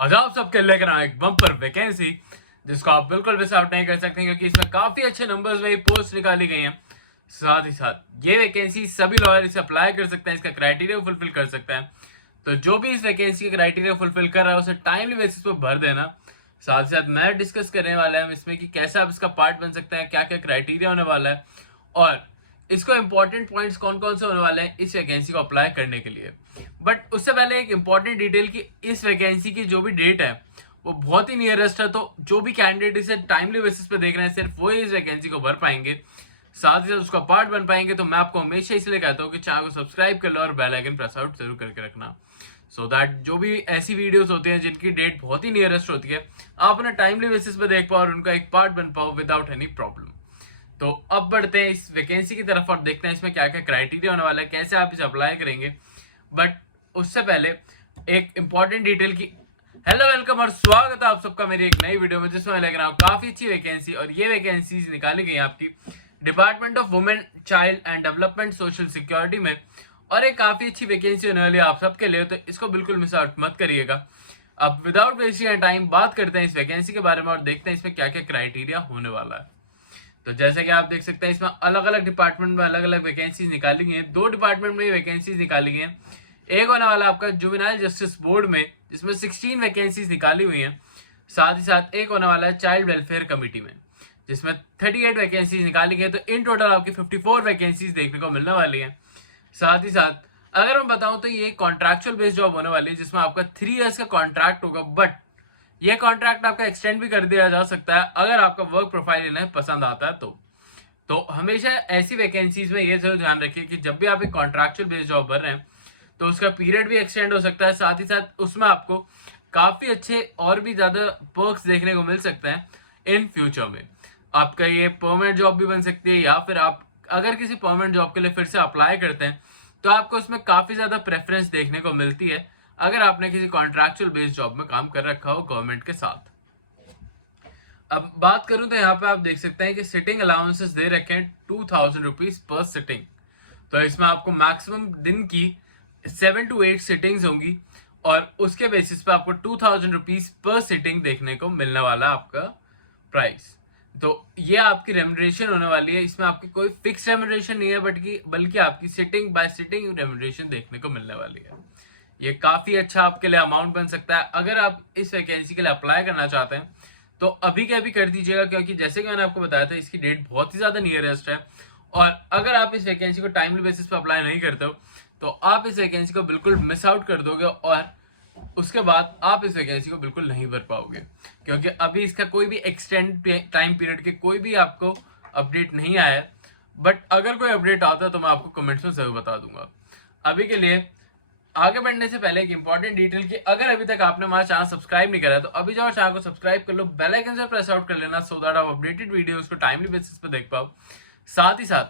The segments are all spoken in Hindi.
आज आप सबके लेकर आए एक बम्पर वैकेंसी जिसको आप बिल्कुल मिस आउट नहीं कर सकते क्योंकि इसमें काफी अच्छे नंबर्स में पोस्ट निकाली गई हैं। साथ ही साथ ये वैकेंसी सभी लॉयर इसे अप्लाई कर सकते हैं, इसका क्राइटेरिया फुलफिल कर सकते हैं। तो जो भी इस वैकेंसी के क्राइटेरिया फुलफिल कर रहा है उसे टाइमली बेसिस पर भर देना। साथ ही साथ मैं डिस्कस करने वाला है इसमें कि कैसे आप इसका पार्ट बन सकते हैं, क्या क्या क्राइटेरिया होने वाला है और इसको इंपॉर्टेंट पॉइंट्स कौन कौन से होने वाले हैं इस वैकेंसी को अप्लाई करने के लिए। बट उससे पहले एक इंपॉर्टेंट डिटेल कि इस वैकेंसी की जो भी डेट है वो बहुत ही नियरेस्ट है, तो जो भी कैंडिडेट इसे टाइमली बेसिस पे देख रहे हैं सिर्फ वो ही इस वैकेंसी को भर पाएंगे, साथ ही साथ उसका पार्ट बन पाएंगे। तो मैं आपको हमेशा इसलिए कहता हूँ कि चैनल को सब्सक्राइब कर लो और बेल आइकन प्रेस आउट जरूर करके रखना, सो दैट जो भी ऐसी वीडियोस होती हैं जिनकी डेट बहुत ही नियरेस्ट होती है आप उन्हें टाइमली बेसिस पे देख पाओ और उनका एक पार्ट बन पाओ विदाउट एनी प्रॉब्लम। तो अब बढ़ते हैं इस वैकेंसी की तरफ और देखते हैं इसमें क्या क्या क्राइटेरिया होने वाला है, कैसे आप इसे अप्लाई करेंगे। बट उससे पहले एक इंपॉर्टेंट डिटेल की हेलो वेलकम और स्वागत है आप सबका मेरी एक नई वीडियो में जिसमें मैं लेकर आऊँ काफी अच्छी वैकेंसी। और ये वैकेंसी निकाली गई है आपकी department of women child and development social security में, और एक काफी अच्छी वैकेंसी होने वाली है आप सबके लिए, तो इसको बिल्कुल मिस आउट मत करिएगा। अब विदाउट वेस्टिंग टाइम बात करते हैं इस वैकेंसी के बारे में और देखते हैं इसमें क्या क्या क्राइटेरिया होने वाला है। तो जैसे कि आप देख सकते हैं इसमें अलग अलग डिपार्टमेंट में अलग अलग वैकेंसीज निकाली गई हैं। 2 डिपार्टमेंट में वैकेंसीज निकाली गई हैं। एक होने वाला आपका जुवेनाइल जस्टिस बोर्ड में जिसमें 16 वैकेंसीज निकाली हुई हैं। साथ ही साथ एक होने वाला है चाइल्ड वेलफेयर कमेटी में जिसमें 38 वैकेंसीज निकाली गई, तो इन टोटल आपकी 54 वैकेंसीज देखने को मिलने वाली हैं। साथ ही साथ अगर मैं बताऊं तो ये कॉन्ट्रैक्चुअल बेस्ड जॉब होने वाली है जिसमें आपका 3 इयर्स का कॉन्ट्रैक्ट होगा, बट ये कॉन्ट्रैक्ट आपका एक्सटेंड भी कर दिया जा सकता है अगर आपका वर्क प्रोफाइल इन्हें पसंद आता है। तो हमेशा ऐसी वैकेंसीज में ये जरूर ध्यान रखिए कि जब भी आप एक कॉन्ट्रैक्चुअल बेस्ड जॉब भर रहे हैं तो उसका पीरियड भी एक्सटेंड हो सकता है, साथ ही साथ उसमें आपको काफी अच्छे और भी ज्यादा पर्क्स देखने को मिल सकते हैं इन फ्यूचर में। आपका ये परमानेंट जॉब भी बन सकती है, या फिर आप अगर किसी परमानेंट जॉब के लिए फिर से अप्लाई करते हैं तो आपको उसमें काफी ज्यादा प्रेफरेंस देखने को मिलती है अगर आपने किसी कॉन्ट्रैक्चुअल बेस्ड जॉब में काम कर रखा हो गवर्नमेंट के साथ। अब बात करूं तो यहाँ पे आप देख सकते हैं कि सिटिंग अलाउंसेस दे रखे हैं 2000 रुपीज पर सिटिंग। तो इसमें आपको मैक्सिमम दिन की 7 to 8 सिटिंग्स होंगी और उसके बेसिस पे आपको 2000 रुपीज पर सिटिंग देखने को मिलने वाला आपका प्राइस। तो ये आपकी रेम्युनरेशन होने वाली है, इसमें आपकी कोई फिक्स रेम्युनरेशन नहीं है बल्कि आपकी सिटिंग बाय सिटिंग रेम्युनरेशन देखने को मिलने वाली है। ये काफी अच्छा आपके लिए अमाउंट बन सकता है अगर आप इस वैकेंसी के लिए अप्लाई करना चाहते हैं तो अभी के अभी कर दीजिएगा, क्योंकि जैसे कि मैंने आपको बताया था इसकी डेट बहुत ही ज्यादा नियरेस्ट है। और अगर आप इस वैकेंसी को टाइमली बेसिस पर अप्लाई नहीं करते हो तो आप इस वैकेंसी को बिल्कुल मिस आउट कर दोगे और उसके बाद आप इस वैकेंसी को बिल्कुल नहीं भर पाओगे, क्योंकि अभी इसका कोई भी एक्सटेंड टाइम पीरियड के कोई भी आपको अपडेट नहीं आया है। बट अगर कोई अपडेट आता है तो मैं आपको कमेंट्स में जरूर बता दूंगा। अभी के लिए आगे बढ़ने से पहले एक इंपॉर्टेंट डिटेल कि अगर अभी तक आपने हमारा चैनल सब्सक्राइब नहीं करा तो अभी जाओ चैनल को सब्सक्राइब कर लो, बेल आइकन से प्रेस आउट कर लेना, सो दैट आप अपडेटेड वीडियोस को टाइमली बेसिस पे देख पाओ। साथ ही साथ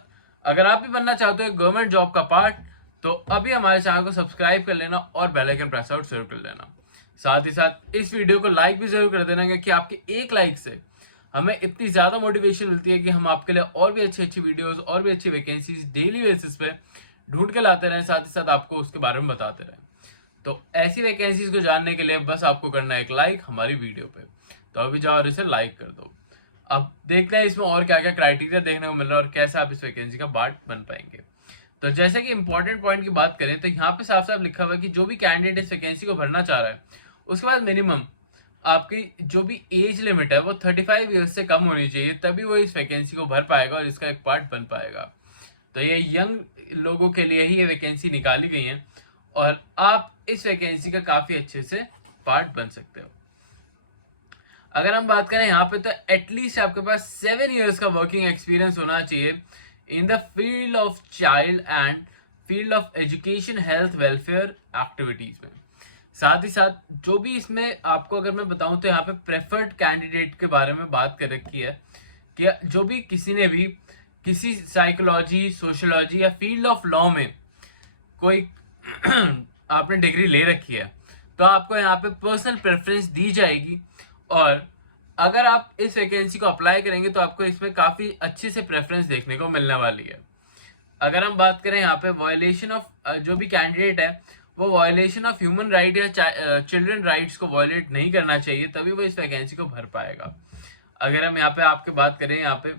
अगर आप भी बनना चाहते हो गवर्नमेंट जॉब का पार्ट तो अभी हमारे चैनल को सब्सक्राइब कर लेना और बेल आइकन प्रेस आउट जरूर कर लेना। साथ ही साथ इस वीडियो को लाइक भी जरूर कर देना, क्योंकि आपके एक लाइक से हमें इतनी ज्यादा मोटिवेशन मिलती है कि हम आपके लिए और भी अच्छी अच्छी वीडियोस और भी अच्छी वैकेंसीज डेली बेसिस पे ढूंढ के लाते रहे, साथ ही साथ आपको उसके बारे में बताते रहे। तो ऐसी वैकेंसीज को जानने के लिए बस आपको करना है एक लाइक हमारी वीडियो पे, तो अभी जाओ और इसे लाइक कर दो। अब देखते हैं इसमें और क्या क्या क्राइटेरिया देखने को मिल रहा है और कैसे आप इस वैकेंसी का पार्ट बन पाएंगे। तो जैसे कि इंपॉर्टेंट पॉइंट की बात करें तो यहाँ पे साफ साफ लिखा हुआ है कि जो भी कैंडिडेट इस वैकेंसी को भरना चाह रहा है उसके बाद मिनिमम आपकी जो भी एज लिमिट है वो 35 ईयर्स से कम होनी चाहिए, तभी वो इस वैकेंसी को भर पाएगा और इसका एक पार्ट बन पाएगा। तो ये यंग लोगों के लिए ही ये वैकेंसी निकाली गई है और आप इस वैकेंसी का काफी अच्छे से पार्ट बन सकते हो। अगर हम बात करें यहाँ पे तो एटलीस्ट आपके पास 7 इयर्स का वर्किंग एक्सपीरियंस होना चाहिए in the field of child and field of education health welfare activities में। साथ ही साथ जो भी इसमें आपको अगर मैं बताऊं तो यहाँ पे प्रेफर्ड कैंडिडेट के बारे में बात कर रखी है कि जो भी किसी ने भी किसी साइकोलॉजी सोशियोलॉजी या फील्ड ऑफ लॉ में कोई आपने डिग्री ले रखी है तो आपको यहाँ पे पर्सनल प्रेफरेंस दी जाएगी, और अगर आप इस वैकेंसी को अप्लाई करेंगे तो आपको इसमें काफी अच्छे से प्रेफरेंस देखने को मिलने वाली है। अगर हम बात करें यहाँ पे वायलेशन ऑफ जो भी कैंडिडेट है वो वायलेशन ऑफ ह्यूमन राइट या चिल्ड्रन राइट्स को वायलेट नहीं करना चाहिए, तभी वो इस वैकेंसी को भर पाएगा। अगर हम यहाँ पे आपके बात करें यहाँ पे,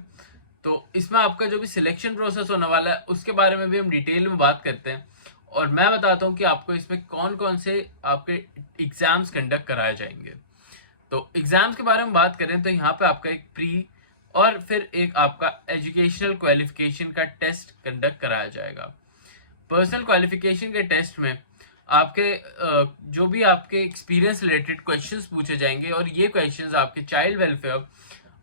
तो इसमें आपका जो भी सिलेक्शन प्रोसेस होने वाला है उसके बारे में भी हम डिटेल में बात करते हैं, और मैं बताता हूँ कि आपको इसमें कौन कौन से आपके एग्जाम्स कंडक्ट कराए जाएंगे। तो एग्जाम्स के बारे में बात करें तो यहाँ पे आपका एक प्री और फिर एक आपका एजुकेशनल क्वालिफिकेशन का टेस्ट कंडक्ट कराया जाएगा। पर्सनल क्वालिफिकेशन के टेस्ट में आपके जो भी आपके एक्सपीरियंस रिलेटेड क्वेश्चंस पूछे जाएंगे, और ये क्वेश्चंस आपके चाइल्ड वेलफेयर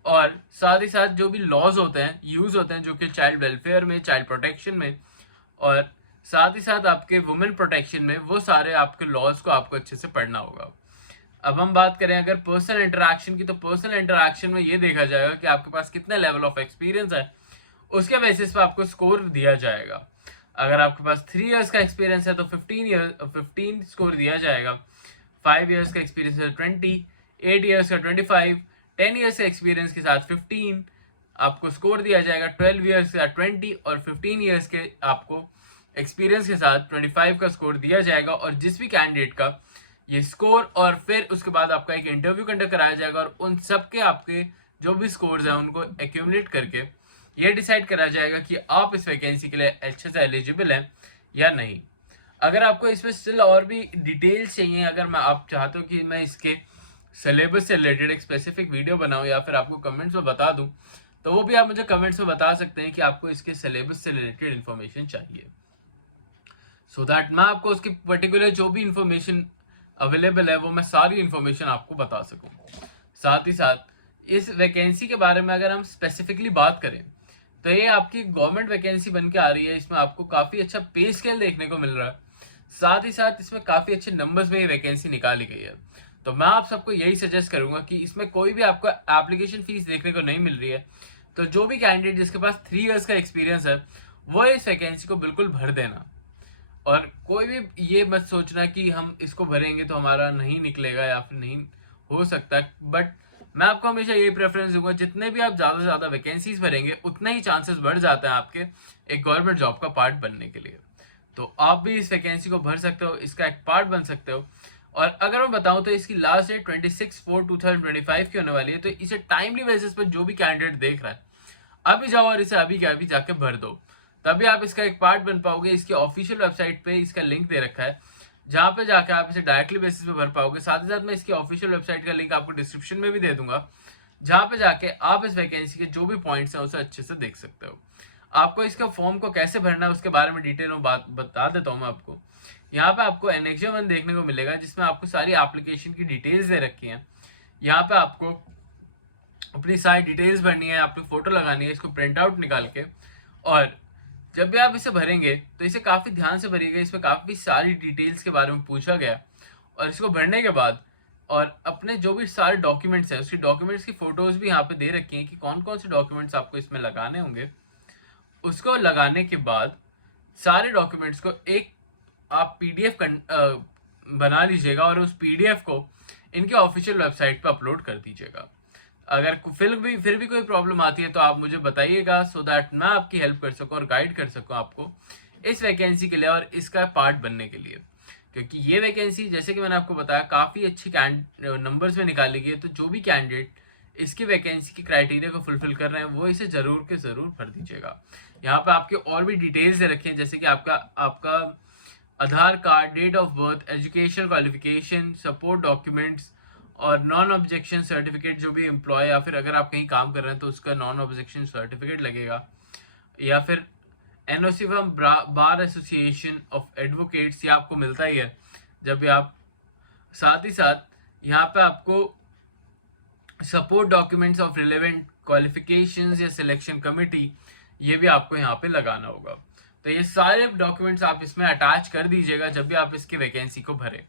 और साथ ही साथ जो भी लॉज होते हैं यूज होते हैं जो कि चाइल्ड वेलफेयर में, चाइल्ड प्रोटेक्शन में, और साथ ही साथ आपके वुमेन प्रोटेक्शन में, वो सारे आपके लॉज को आपको अच्छे से पढ़ना होगा। अब हम बात करें अगर पर्सनल इंटरेक्शन की, तो पर्सनल इंटरेक्शन में ये देखा जाएगा कि आपके पास कितने लेवल ऑफ एक्सपीरियंस है, उसके बेसिस पे आपको स्कोर दिया जाएगा। अगर आपके पास 3 इयर्स का एक्सपीरियंस है तो 15 स्कोर दिया जाएगा, 5 इयर्स का एक्सपीरियंस है 20, 8 इयर्स का 25, 10 इयर्स के एक्सपीरियंस के साथ 15 आपको स्कोर दिया जाएगा, 12 इयर्स का 20 और 15 इयर्स के आपको एक्सपीरियंस के साथ 25 का स्कोर दिया जाएगा। और जिस भी कैंडिडेट का ये स्कोर, और फिर उसके बाद आपका एक इंटरव्यू कंडक्ट कराया जाएगा, और उन सब के आपके जो भी स्कोर्स हैं उनको एक्यूमुलेट करके ये डिसाइड करा जाएगा कि आप इस वैकेंसी के लिए अच्छे से एलिजिबल हैं या नहीं। अगर आपको इसमें स्टिल और भी डिटेल्स चाहिए, अगर मैं आप चाहते हो कि मैं इसके सिलेबस से रिलेटेड एक स्पेसिफिक वीडियो बनाऊं या फिर आपको कमेंट्स में बता दूं, तो वो भी आप मुझे कमेंट्स में बता सकते हैं कि आपको इसके सिलेबस से रिलेटेड इन्फॉर्मेशन चाहिए, सो दैट मैं आपको उसकी पर्टिकुलर जो भी इंफॉर्मेशन अवेलेबल है वो मैं सारी इंफॉर्मेशन आपको बता सकूं। साथ ही साथ इस वैकेंसी के बारे में अगर हम स्पेसिफिकली बात करें तो ये आपकी गवर्नमेंट वैकेंसी बन के आ रही है। इसमें आपको काफ़ी अच्छा पे स्केल देखने को मिल रहा है, साथ ही साथ इसमें काफ़ी अच्छे नंबर्स में ये वैकेंसी निकाली गई है। तो मैं आप सबको यही सजेस्ट करूंगा कि इसमें कोई भी आपको एप्लीकेशन फीस देखने को नहीं मिल रही है, तो जो भी कैंडिडेट जिसके पास 3 इयर्स का एक्सपीरियंस है वो इस वैकेंसी को बिल्कुल भर देना। और कोई भी ये मत सोचना कि हम इसको भरेंगे तो हमारा नहीं निकलेगा या फिर नहीं हो सकता, बट मैं आपको हमेशा यही प्रेफरेंस दूंगा, जितने भी आप ज़्यादा से ज़्यादा वैकेंसीज भरेंगे उतने ही चांसेस बढ़ जाते हैं आपके एक गवर्नमेंट जॉब का पार्ट बनने के लिए। तो आप भी इस वैकेंसी को भर सकते हो, इसका एक पार्ट बन सकते हो। और अगर मैं बताऊं तो इसकी लास्ट डेट 26/4/2025 की होने वाली है, तो इसे टाइमली बेसिस पर जो भी कैंडिडेट देख रहा है अभी जाओ और इसे अभी अभी जाके भर दो, तभी आप इसका एक पार्ट बन पाओगे। इसकी ऑफिशियल वेबसाइट पे इसका लिंक दे रखा है, जहाँ पे जाके आप इसे डायरेक्टली बेसिस पे भर पाओगे। साथ ही साथ मैं इसकी ऑफिशियल वेबसाइट का लिंक आपको डिस्क्रिप्शन में भी दे दूंगा, जहाँ पे जाके आप इस वैकेंसी के जो भी पॉइंट्स हैं उसे अच्छे से देख सकते हो। आपको इसका फॉर्म को कैसे भरना है उसके बारे में डिटेल में बात बता देता हूँ मैं आपको। यहाँ पे आपको एनेक्जर 1 देखने को मिलेगा, जिसमें आपको सारी एप्लीकेशन की डिटेल्स दे रखी हैं। यहाँ पे आपको अपनी सारी डिटेल्स भरनी है, आपको फोटो लगानी है, इसको प्रिंट आउट निकाल के, और जब भी आप इसे भरेंगे तो इसे काफ़ी ध्यान से भरिएगा। इसमें काफ़ी सारी डिटेल्स के बारे में पूछा गया, और इसको भरने के बाद और अपने जो भी सारे डॉक्यूमेंट्स हैं उसकी डॉक्यूमेंट्स की फ़ोटोज़ भी यहाँ पे दे रखी हैं कि कौन कौन से डॉक्यूमेंट्स आपको इसमें लगाने होंगे। उसको लगाने के बाद सारे डॉक्यूमेंट्स को एक आप पीडीएफ बना लीजिएगा, और उस पीडीएफ को इनके ऑफिशियल वेबसाइट पर अपलोड कर दीजिएगा। अगर फिर भी कोई प्रॉब्लम आती है तो आप मुझे बताइएगा, सो दैट मैं आपकी हेल्प कर सकूं और गाइड कर सकूं आपको इस वैकेंसी के लिए और इसका पार्ट बनने के लिए। क्योंकि ये वैकेंसी जैसे कि मैंने आपको बताया काफ़ी अच्छी नंबर्स में निकाली गई है, तो जो भी कैंडिडेट इसकी वैकेंसी की क्राइटेरिया को फुलफिल कर रहे हैं वो इसे ज़रूर के ज़रूर भर दीजिएगा। यहाँ पे आपके और भी डिटेल्स दे रखे हैं, जैसे कि आपका Aadhaar card, date of birth, education qualification, support documents और नॉन ऑब्जेक्शन सर्टिफिकेट। जो भी एम्प्लॉय या फिर अगर आप कहीं काम कर रहे हैं तो उसका नॉन ऑब्जेक्शन सर्टिफिकेट लगेगा, या फिर NOC from bar association of advocates, ये आपको मिलता ही है जब भी आप। साथ ही साथ यहाँ पे आपको support documents of relevant qualifications या सिलेक्शन कमेटी, ये भी आपको यहाँ पे लगाना होगा। तो ये सारे डॉक्यूमेंट्स आप इसमें अटैच कर दीजिएगा जब भी आप इसकी वैकेंसी को भरें।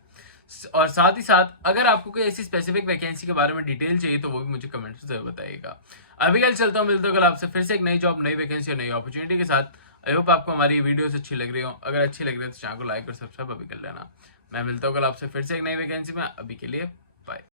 और साथ ही साथ अगर आपको कोई ऐसी स्पेसिफिक वैकेंसी के बारे में डिटेल चाहिए तो वो भी मुझे कमेंट्स में जरूर बताइएगा। अभी कल चलता हूँ, मिलता हूँ कल आपसे फिर से एक नई जॉब, नई वैकेंसी और नई अपॉर्चुनिटी के साथ। आई होप आपको हमारी वीडियोस अच्छी लग रही हो। अगर अच्छी लग रही है तो चैनल को लाइक और सब्सक्राइब अभी कर लेना। मैं मिलता हूँ कल आपसे फिर से एक नई वैकेंसी में। अभी के लिए बाय।